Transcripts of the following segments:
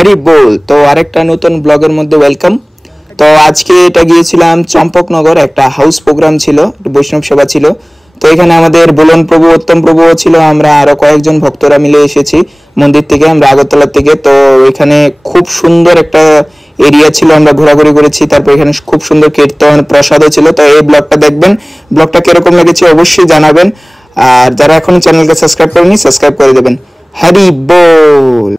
Harry বল। তো আরেকটা নতুন ব্লগের মধ্যে ওয়েলকাম। তো আজকে এটা গিয়েছিলাম চম্পকনগর, একটা হাউস প্রোগ্রাম ছিল, বৈষ্ণব সেবা ছিল। তো এখানে আমাদের বুলন প্রভু, উত্তম প্রভুও ছিল, আমরা আরো কয়েকজন ভক্তরা মিলে এসেছি মন্দির থেকে, আমরা আগরতলা থেকে। তো এখানে খুব সুন্দর একটা এরিয়া ছিল, আমরা ঘোরাঘুরি করেছি। তারপর এখানে খুব সুন্দর কীর্তন প্রসাদও ছিল। তো এই ব্লগটা দেখবেন, ব্লগটা কিরকম লেগেছে অবশ্যই জানাবেন। আর যারা এখনো চ্যানেলকে সাবস্ক্রাইব করেনি সাবস্ক্রাইব করে দেবেন। হ্যারি বল।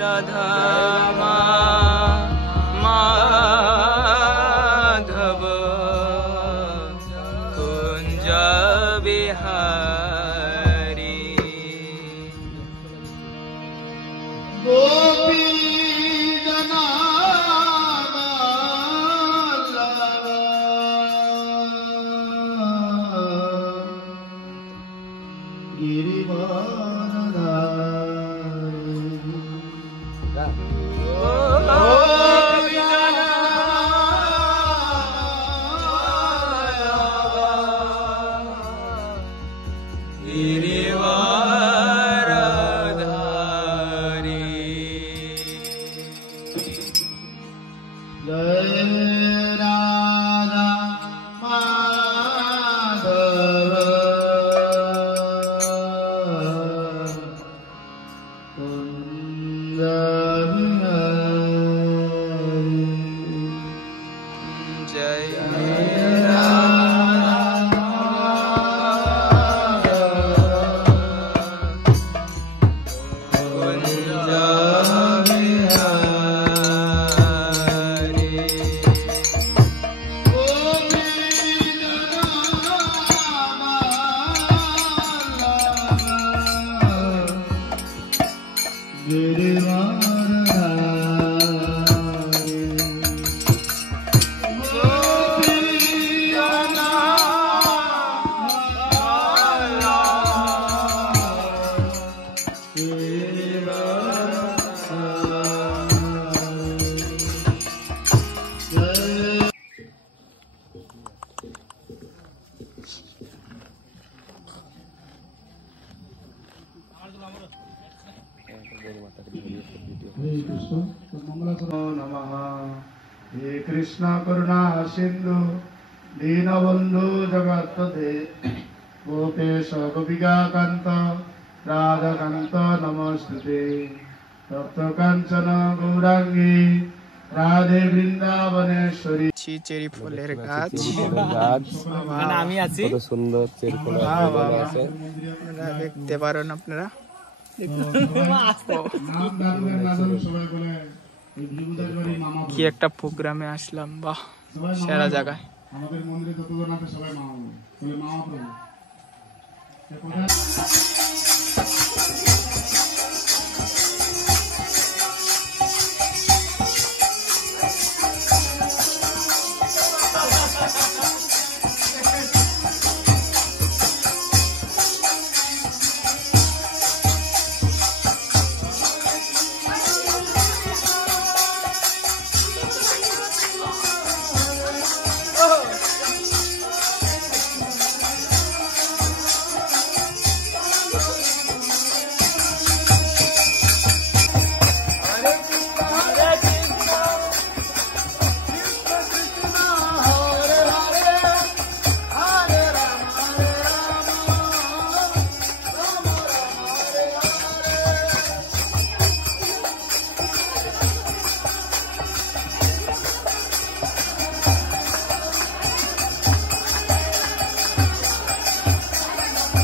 राधा माधव कुंज बिहारी गोपी हे कृष्ण करुणा सिंधु दीनबंधु जगत्पते गोपेश गोपिकाकांत राधाकांत नमस्ते तप्त कांचन गौरांगी রাধে বৃন্দাবনেশ্বরী। চেরি ফুলের গাছ, আমি আছি কত সুন্দর চেরকোলা আছে আপনারা দেখতে পারেন। আপনারা সবাই বলে এই বিভূদার বাড়ি মামা কি একটা প্রোগ্রামে আসলাম, বাহ সেরা জায়গায়। আমাদের মন্দিরে যতজন আছে সবাই মামা বলে মামা প্রভু।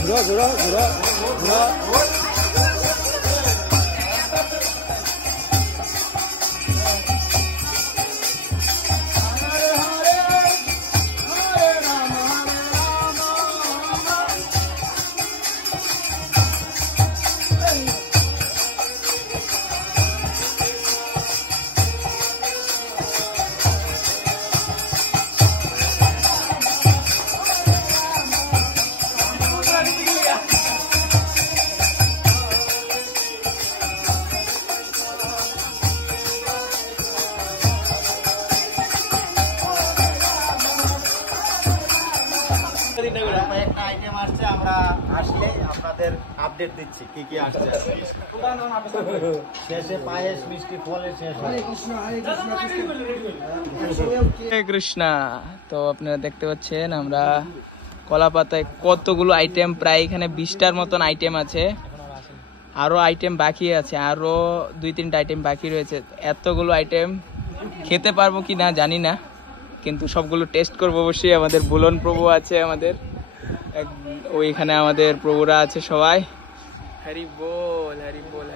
ঘুরো ঘুরো ঘুরো ঘুরো কয়েকটা আইটেম আসছে, আমরা আসলে আপনাদের আপডেট দিচ্ছি কি কি আসছে। শেষে পায়েস মিষ্টি ফলে শেষ হয়। হরে কৃষ্ণা। তো আপনারা দেখতে পাচ্ছেন আমরা কলা পাতায় কতগুলো আইটেম, প্রায় এখানে 20টার মতন আইটেম আছে। আরো আইটেম বাকি আছে, আরো 2-3টা আইটেম বাকি রয়েছে। এতগুলো আইটেম খেতে পারবো কি না জানি না, কিন্তু সবগুলো টেস্ট করবো অবশ্যই। আমাদের বুলন প্রভু আছে, আমাদের ওইখানে আমাদের প্রভুরা আছে সবাই। হরি বল হরি বল